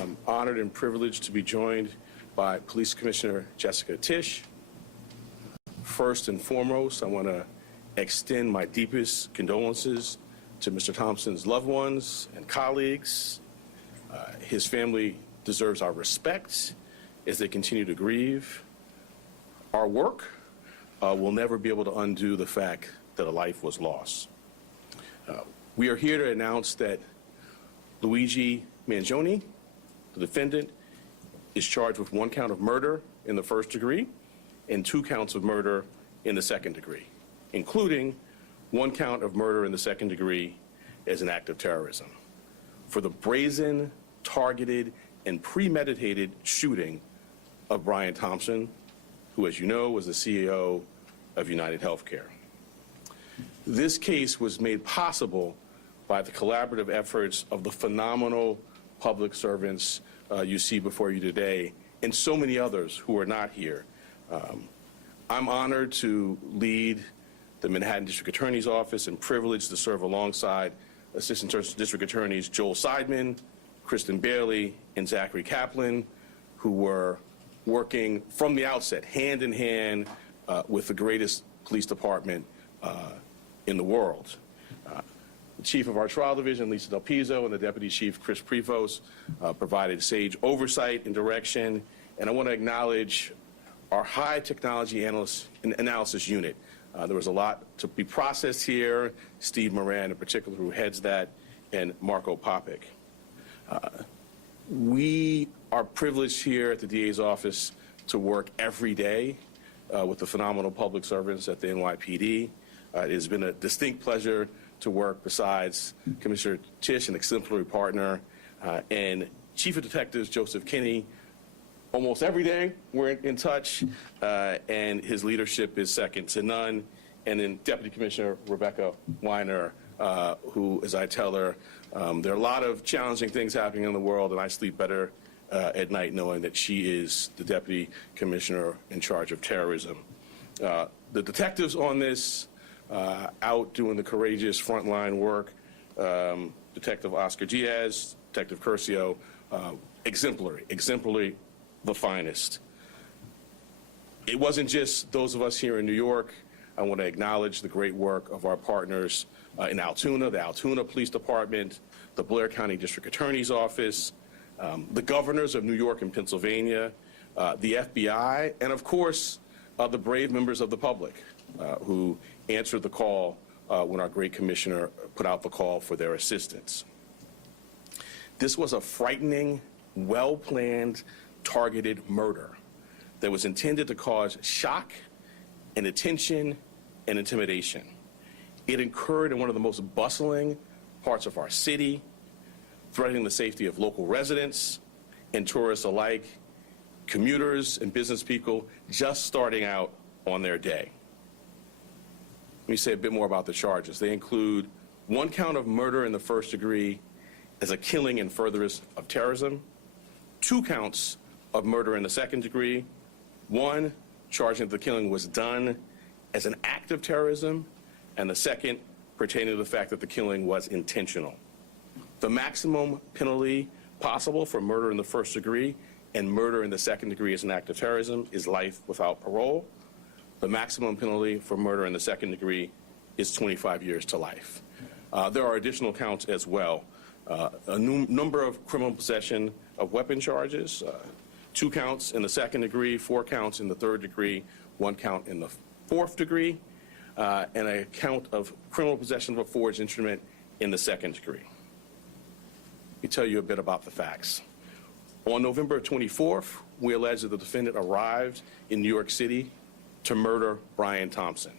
I'm honored and privileged to be joined by Police Commissioner Jessica Tisch. First and foremost, I want to extend my deepest condolences to Mr. Thompson's loved ones and colleagues. His family deserves our respect as they continue to grieve. Our work will never be able to undo the fact that a life was lost. We are here to announce that Luigi Mangione, the defendant, is charged with 1 count of murder in the first degree and 2 counts of murder in the second degree, including 1 count of murder in the second degree as an act of terrorism for the brazen, targeted, and premeditated shooting of Brian Thompson, who, as you know, was the CEO of United Healthcare. This case was made possible by the collaborative efforts of the phenomenal public servants you see before you today, and so many others who are not here. I'm honored to lead the Manhattan District Attorney's Office and privileged to serve alongside Assistant District Attorneys Joel Seidman, Kristen Bailey, and Zachary Kaplan, who were working from the outset, hand in hand, with the greatest police department in the world. The chief of our trial division, Lisa Del Pizzo, and the deputy chief, Chris Prevost, provided sage oversight and direction. And I want to acknowledge our high technology analysis unit. There was a lot to be processed here. Steve Moran, in particular, who heads that, and Marco Popic. We are privileged here at the DA's office to work every day with the phenomenal public servants at the NYPD. It has been a distinct pleasure to work besides Commissioner Tisch, an exemplary partner, and Chief of Detectives Joseph Kinney. Almost every day we're in touch, and his leadership is second to none. And then Deputy Commissioner Rebecca Weiner, who, as I tell her, there are a lot of challenging things happening in the world, and I sleep better at night knowing that she is the Deputy Commissioner in charge of terrorism. The detectives on this, out doing the courageous frontline work, Detective Oscar Diaz, Detective Curcio, exemplary, the finest. It wasn't just those of us here in New York. I want to acknowledge the great work of our partners in Altoona, the Altoona Police Department, the Blair County District Attorney's Office, the governors of New York and Pennsylvania, the FBI, and of course, the brave members of the public who answered the call when our great commissioner put out the call for their assistance. This was a frightening, well-planned, targeted murder that was intended to cause shock and attention and intimidation. It occurred in one of the most bustling parts of our city, threatening the safety of local residents and tourists alike, commuters and business people just starting out on their day. Let me say a bit more about the charges. They include 1 count of murder in the first degree as a killing in furtherance of terrorism, 2 counts of murder in the second degree, 1 charging that the killing was done as an act of terrorism, and the second pertaining to the fact that the killing was intentional. The maximum penalty possible for murder in the first degree and murder in the second degree as an act of terrorism is life without parole. The maximum penalty for murder in the second degree is 25 years to life. There are additional counts as well. A number of criminal possession of weapon charges, 2 counts in the second degree, 4 counts in the third degree, 1 count in the fourth degree, and a count of criminal possession of a forged instrument in the second degree. Let me tell you a bit about the facts. On November 24th, we allege that the defendant arrived in New York City to murder Brian Thompson.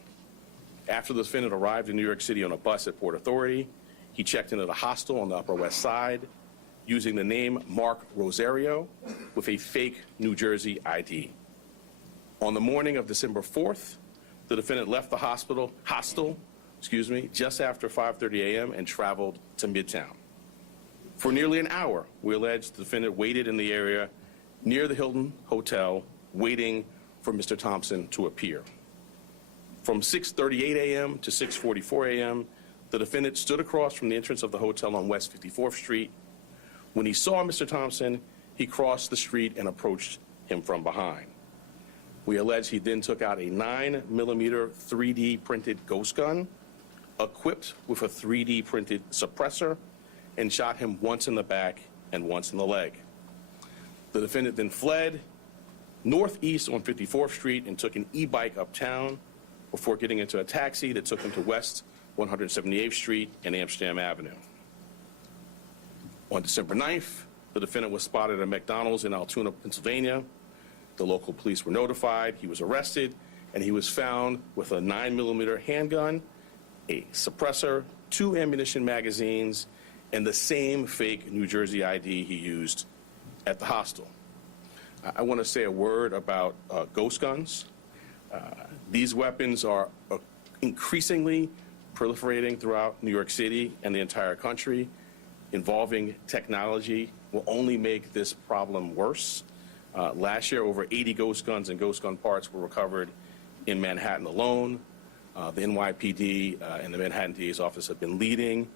After the defendant arrived in New York City on a bus at Port Authority, he checked into the hostel on the Upper West Side using the name Mark Rosario with a fake New Jersey ID. On the morning of December 4th, the defendant left the hostel, just after 5:30 a.m. and traveled to Midtown. For nearly an hour, we allege the defendant waited in the area near the Hilton Hotel, waiting for Mr. Thompson to appear. From 6:38 a.m. to 6:44 a.m., the defendant stood across from the entrance of the hotel on West 54th Street, When he saw Mr. Thompson, he crossed the street and approached him from behind. We allege he then took out a 9mm 3D printed ghost gun, equipped with a 3D printed suppressor, and shot him once in the back and once in the leg. The defendant then fled northeast on 54th Street and took an e-bike uptown before getting into a taxi that took him to West 178th Street and Amsterdam Avenue. On December 9th, the defendant was spotted at McDonald's in Altoona, Pennsylvania. The local police were notified, he was arrested, and he was found with a 9mm handgun, a suppressor, 2 ammunition magazines, and the same fake New Jersey ID he used at the hostel. I want to say a word about ghost guns. These weapons are increasingly proliferating throughout New York City and the entire country. Involving technology will only make this problem worse. Last year, over 80 ghost guns and ghost gun parts were recovered in Manhattan alone. The NYPD and the Manhattan DA's office have been leading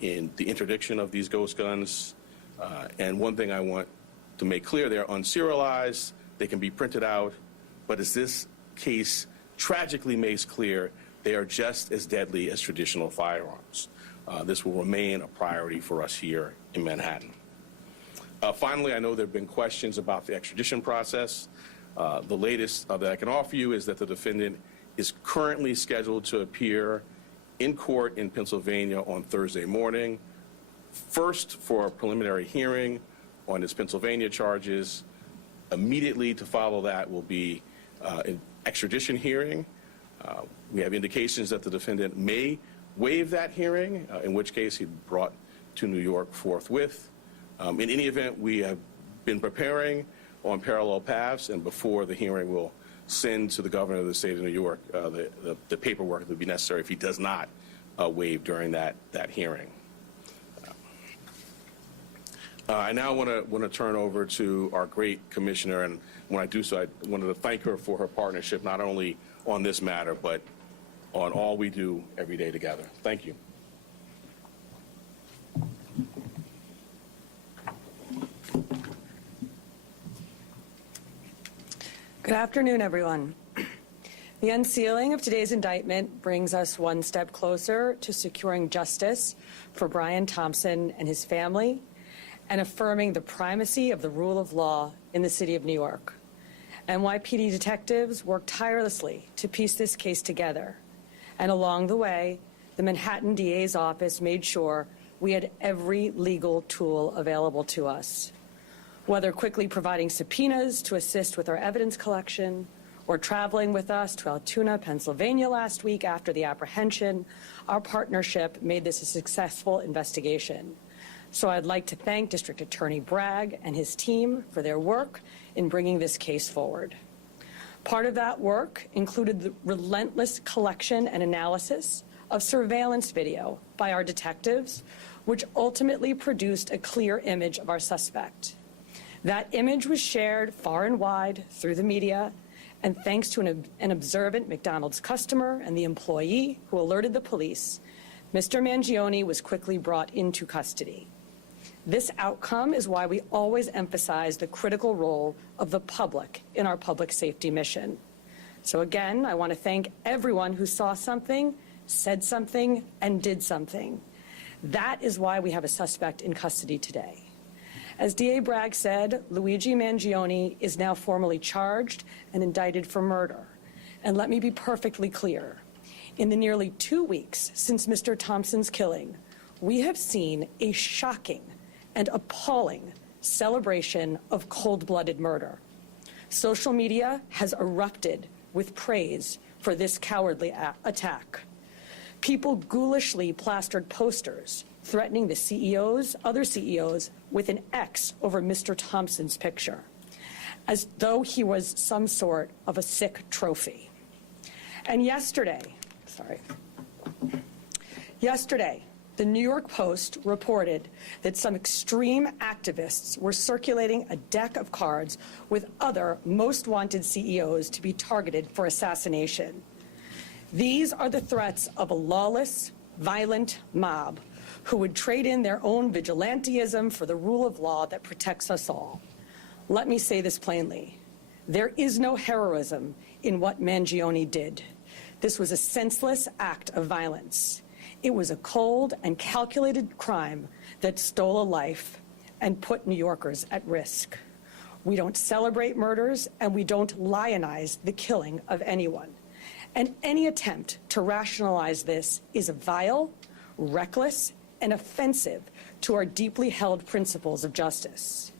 in the interdiction of these ghost guns. And one thing I want to make clear, they're unserialized, they can be printed out, but as this case tragically makes clear, they are just as deadly as traditional firearms. This will remain a priority for us here in Manhattan. Finally, I know there have been questions about the extradition process. The latest that I can offer you is that the defendant is currently scheduled to appear in court in Pennsylvania on Thursday morning, first for a preliminary hearing on his Pennsylvania charges. Immediately to follow that will be an extradition hearing. We have indications that the defendant may waive that hearing, in which case he'd be brought to New York forthwith. In any event, we have been preparing on parallel paths, and before the hearing, we'll send to the governor of the state of New York the paperwork that would be necessary if he does not waive during that hearing. I now want to turn over to our great commissioner, and when I do so, I wanted to thank her for her partnership, not only on this matter, but on all we do every day together. Thank you. Good afternoon, everyone. The unsealing of today's indictment brings us one step closer to securing justice for Brian Thompson and his family and affirming the primacy of the rule of law in the city of New York. NYPD detectives worked tirelessly to piece this case together. And along the way, the Manhattan DA's office made sure we had every legal tool available to us. Whether quickly providing subpoenas to assist with our evidence collection, or traveling with us to Altoona, Pennsylvania last week after the apprehension, our partnership made this a successful investigation. So I'd like to thank District Attorney Bragg and his team for their work in bringing this case forward. Part of that work included the relentless collection and analysis of surveillance video by our detectives, which ultimately produced a clear image of our suspect. That image was shared far and wide through the media, and thanks to an observant McDonald's customer and the employee who alerted the police, Mr. Mangione was quickly brought into custody. This outcome is why we always emphasize the critical role of the public in our public safety mission. So again, I want to thank everyone who saw something, said something, and did something. That is why we have a suspect in custody today. As DA Bragg said, Luigi Mangione is now formally charged and indicted for murder. And let me be perfectly clear. In the nearly 2 weeks since Mr. Thompson's killing, we have seen a shocking and appalling celebration of cold-blooded murder. Social media has erupted with praise for this cowardly attack. People ghoulishly plastered posters threatening the CEOs, other CEOs, with an X over Mr. Thompson's picture, as though he was some sort of a sick trophy. And yesterday, the New York Post reported that some extreme activists were circulating a deck of cards with other most wanted CEOs to be targeted for assassination. These are the threats of a lawless, violent mob who would trade in their own vigilantism for the rule of law that protects us all. Let me say this plainly. There is no heroism in what Mangione did. This was a senseless act of violence. It was a cold and calculated crime that stole a life and put New Yorkers at risk. We don't celebrate murders, and we don't lionize the killing of anyone. And any attempt to rationalize this is vile, reckless, and offensive to our deeply held principles of justice.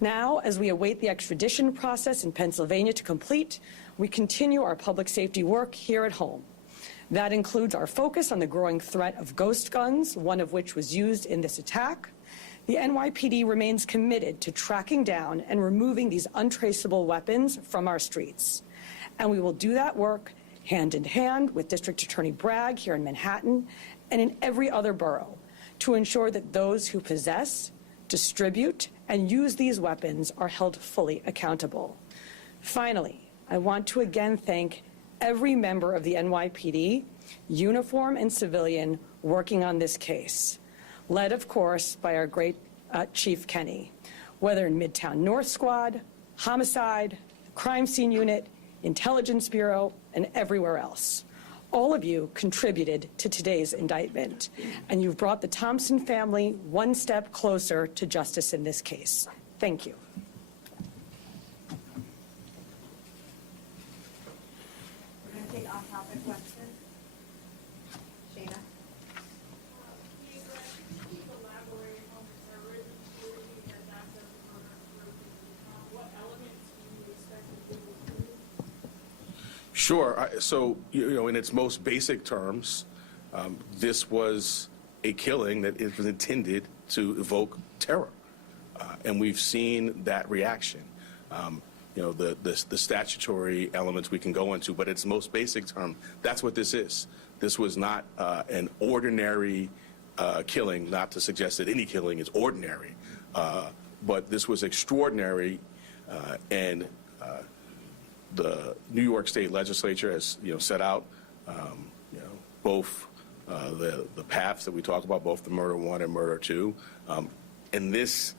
Now, as we await the extradition process in Pennsylvania to complete, we continue our public safety work here at home. That includes our focus on the growing threat of ghost guns, one of which was used in this attack. The NYPD remains committed to tracking down and removing these untraceable weapons from our streets. And we will do that work hand in hand with District Attorney Bragg here in Manhattan and in every other borough to ensure that those who possess, distribute, and use these weapons are held fully accountable. Finally, I want to again thank every member of the NYPD, uniform and civilian, working on this case, led, of course, by our great Chief Kenny, whether in Midtown North Squad, Homicide, Crime Scene Unit, Intelligence Bureau, and everywhere else. All of you contributed to today's indictment, and you've brought the Thompson family one step closer to justice in this case. Thank you. We're going to take off-topic questions. Shayna? Sure. So, in its most basic terms, this was a killing that it was intended to evoke terror. And we've seen that reaction. The statutory elements we can go into, but its most basic term, that's what this is. This was not an ordinary killing, not to suggest that any killing is ordinary, but this was extraordinary, and the New York State Legislature has, set out, both the paths that we talk about, both the murder one and murder two, and this,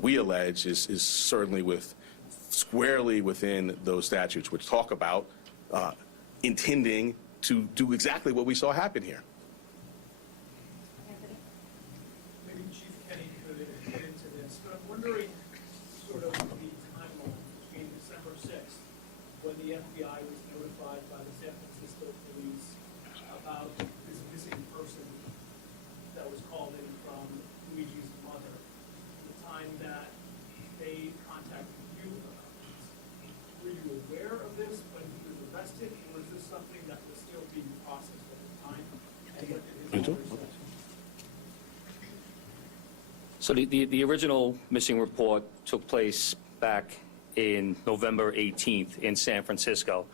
we allege, is certainly squarely within those statutes, which talk about intending to do exactly what we saw happen here. Anthony? Maybe Chief Kenny could get into this, but I'm wondering sort of the timeline between December 6th, when the FBI was notified by the San Francisco police about this missing person that was called in from Luigi's mother, the time that they contacted you about this. Were you aware of this when he was arrested, or was this something that was still being processed at the time? And what did his mother say? So the original missing report took place back in November 18th in San Francisco.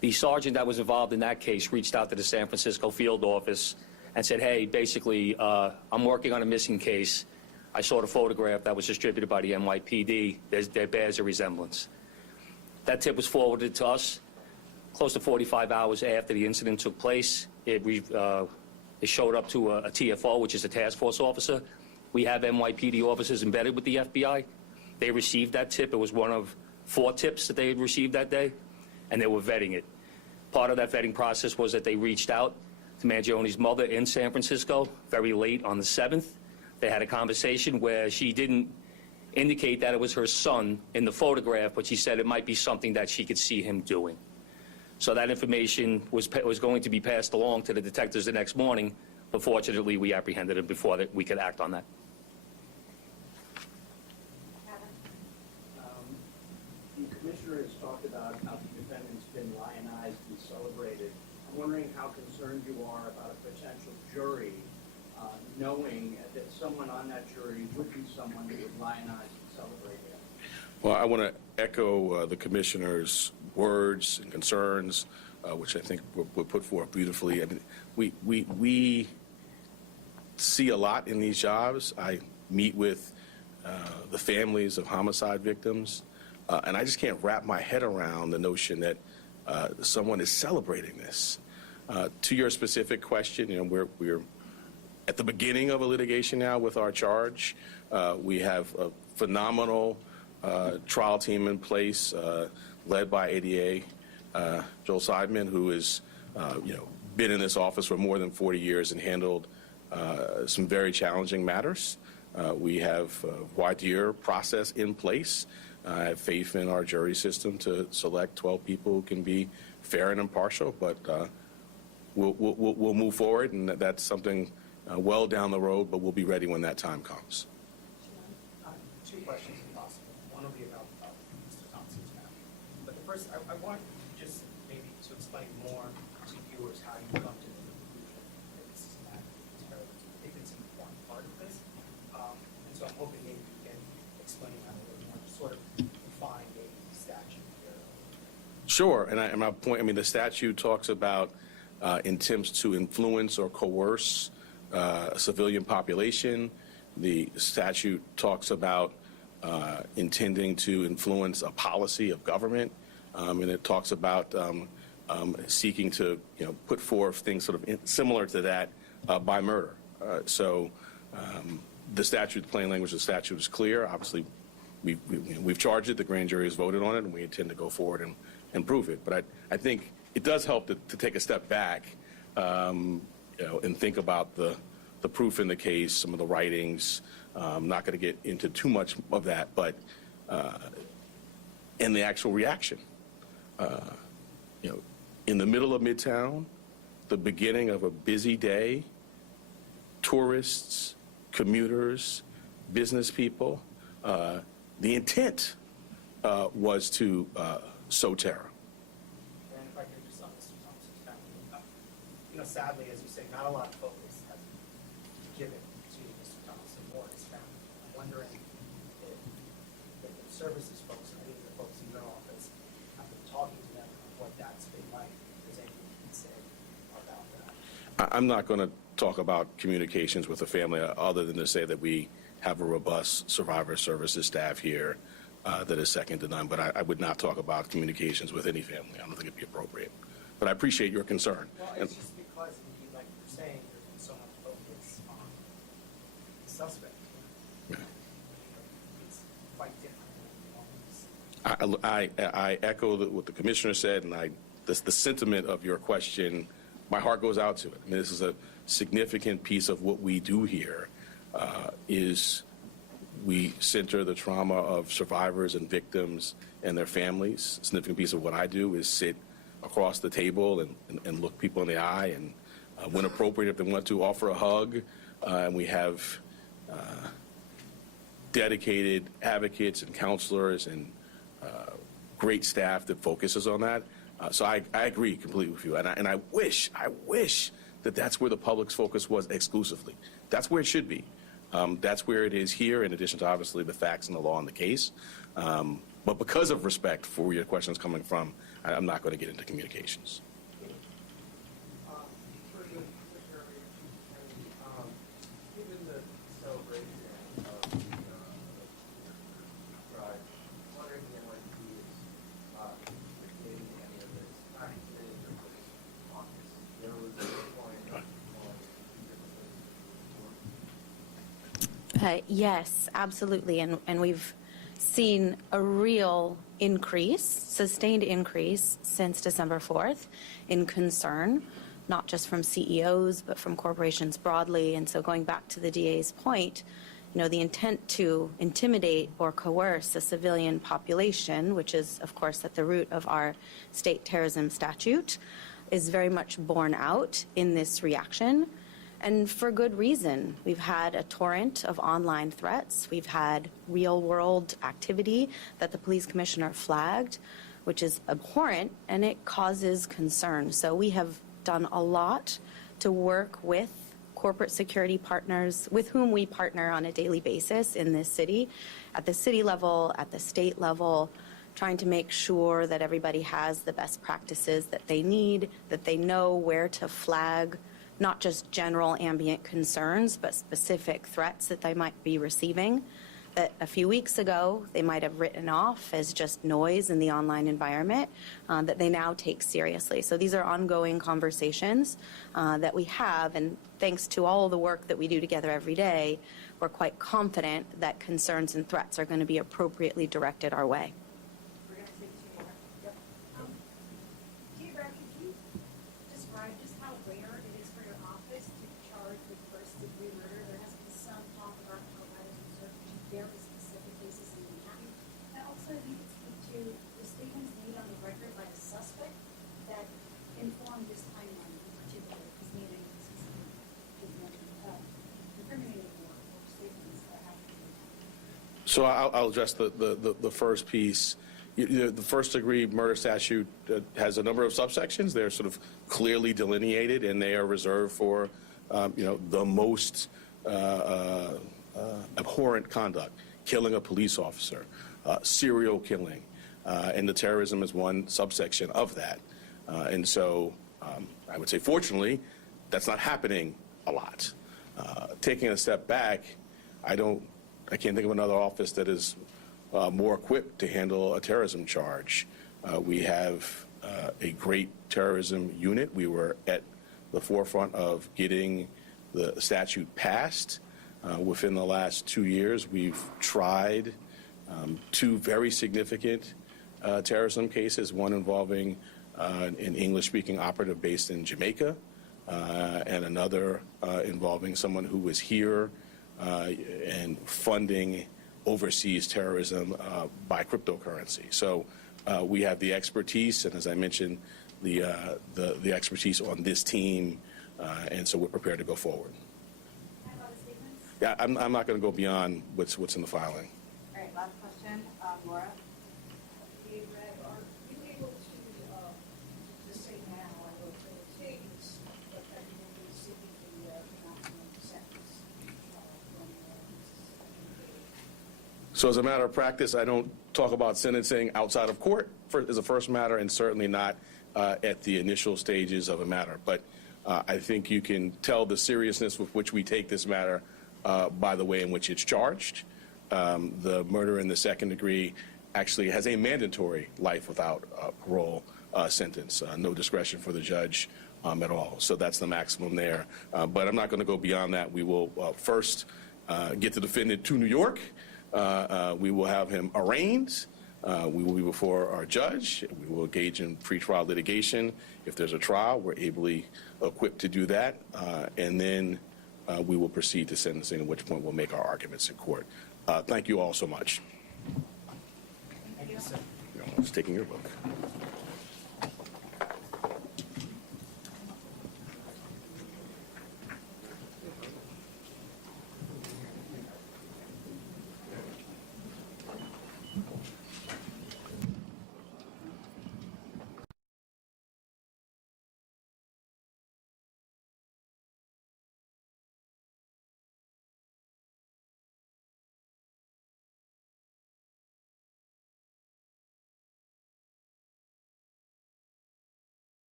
The sergeant that was involved in that case reached out to the San Francisco field office and said, hey, basically, I'm working on a missing case. I saw the photograph that was distributed by the NYPD. There bears a resemblance. That tip was forwarded to us close to 45 hours after the incident took place. It showed up to a TFO, which is a task force officer. We have NYPD officers embedded with the FBI. They received that tip. It was one of 4 tips that they had received that day, and they were vetting it. Part of that vetting process was that they reached out to Mangione's mother in San Francisco very late on the 7th. They had a conversation where she didn't indicate that it was her son in the photograph, but she said it might be something that she could see him doing. So that information was going to be passed along to the detectives the next morning, but fortunately we apprehended him before that we could act on that. The commissioner has talked about how the defendant's been lionized and celebrated. I'm wondering how concerned you are about a potential jury knowing that someone on that jury would be someone who would lionize and celebrate him. Well, I want to echo the commissioner's words and concerns, which I think were put forth beautifully. I mean, we see a lot in these jobs. I meet with the families of homicide victims, and I just can't wrap my head around the notion that someone is celebrating this. To your specific question, we're at the beginning of a litigation now with our charge. We have a phenomenal trial team in place, led by ADA Joel Seidman, who has been in this office for more than 40 years and handled some very challenging matters. We have a voir process in place. I have faith in our jury system to select 12 people who can be fair and impartial, but we'll move forward, and that's something well down the road, but we'll be ready when that time comes. Two questions, if possible. One will be about Mr. Thompson's family. But the first, I want just maybe to explain more to viewers how you come to the conclusion that this is an act of terrorism. I think it's an important part of this. And so I'm hoping maybe you can explain that a little more, sort of define the statute here. Sure, and my point, I mean, the statute talks about attempts to influence or coerce a civilian population. The statute talks about intending to influence a policy of government, and it talks about seeking to, put forth things sort of similar to that by murder. So the statute, the plain language of the statute is clear. Obviously, we've charged it. The grand jury has voted on it, and we intend to go forward and prove it. But I think it does help to take a step back, and think about the proof in the case, some of the writings. I'm not going to get into too much of that, but in the actual reaction, in the middle of Midtown, the beginning of a busy day, tourists, commuters, business people, the intent was to sow terror. And if I could just on Mr. Thompson's family, sadly, as you say, not a lot of focus has been given to Mr. Thompson or his family. I'm wondering if the services folks, and I think the folks in your office, have been talking to them about what that's been like. If there's anything you can say about that. I'm not going to talk about communications with the family other than to say that we have a robust survivor services staff here that is second to none. But I would not talk about communications with any family. I don't think it'd be appropriate. But I appreciate your concern. Well, it's just because, indeed, like you're saying, there's been so much focus on the suspect. Yeah. It's quite different. I echo what the commissioner said, and the sentiment of your question, my heart goes out to it. I mean, this is a significant piece of what we do here, is we center the trauma of survivors and victims and their families. A significant piece of what I do is sit across the table and look people in the eye, and when appropriate, if they want to, offer a hug. And we have dedicated advocates and counselors and great staff that focuses on that. So I agree completely with you, and I wish that that's where the public's focus was exclusively. That's where it should be. That's where it is here, in addition to obviously the facts and the law in the case. But because of respect for where your question's coming from, I'm not going to get into communications. Given the celebration of the tribe, wondering if the NYPD is getting any of this back to the office. There was a point on Yes, absolutely. And we've seen a real increase, sustained increase since December 4th in concern, not just from CEOs, but from corporations broadly. And so going back to the DA's point, the intent to intimidate or coerce a civilian population, which is, of course, at the root of our state terrorism statute, is very much borne out in this reaction. And for good reason. We've had a torrent of online threats. We've had real-world activity that the police commissioner flagged, which is abhorrent, and it causes concern. So we have done a lot to work with corporate security partners with whom we partner on a daily basis in this city, at the city level, at the state level, trying to make sure that everybody has the best practices that they need, that they know where to flag not just general ambient concerns, but specific threats that they might be receiving. that a few weeks ago they might have written off as just noise in the online environment, that they now take seriously. So these are ongoing conversations that we have, and thanks to all the work that we do together every day, we're quite confident that concerns and threats are going to be appropriately directed our way. We're going to take two more. Yep. Geographically, can you describe just how rare it is for your office to charge with first-degree murder? There has been some talk about how that is reserved to very specific cases in Manhattan. And also, if you could speak to the statements made on the record by a suspect that informed this timeline in particular, because maybe this is incriminating or statements that have to be made. So I'll address the first piece. The first-degree murder statute has a number of subsections. They're sort of clearly delineated, and they are reserved for, the most abhorrent conduct, killing a police officer, serial killing, and the terrorism is one subsection of that. And so I would say, fortunately, that's not happening a lot. Taking a step back, I can't think of another office that is more equipped to handle a terrorism charge. We have a great terrorism unit. We were at the forefront of getting the statute passed. Within the last 2 years, we've tried 2 very significant terrorism cases, one involving an English-speaking operative based in Jamaica, and another involving someone who was here and funding overseas terrorism by cryptocurrency. So we have the expertise, and as I mentioned, the expertise on this team, and so we're prepared to go forward. Have other statements? Yeah, I'm not going to go beyond what's in the filing. All right, last question, Laura. Hey, Brad, are you able to say now, I know it's going to take, but that you will be seeking the maximum sentence from So as a matter of practice, I don't talk about sentencing outside of court as a first matter, and certainly not at the initial stages of a matter. But I think you can tell the seriousness with which we take this matter by the way in which it's charged. The murder in the second degree actually has a mandatory life without parole sentence, no discretion for the judge at all. So that's the maximum there. But I'm not going to go beyond that. We will first get the defendant to New York. We will have him arraigned. We will be before our judge. We will engage in pretrial litigation. If there's a trial, we're ably equipped to do that. And then we will proceed to sentencing, at which point we'll make our arguments in court. Thank you all so much. Thank you. I was taking your book.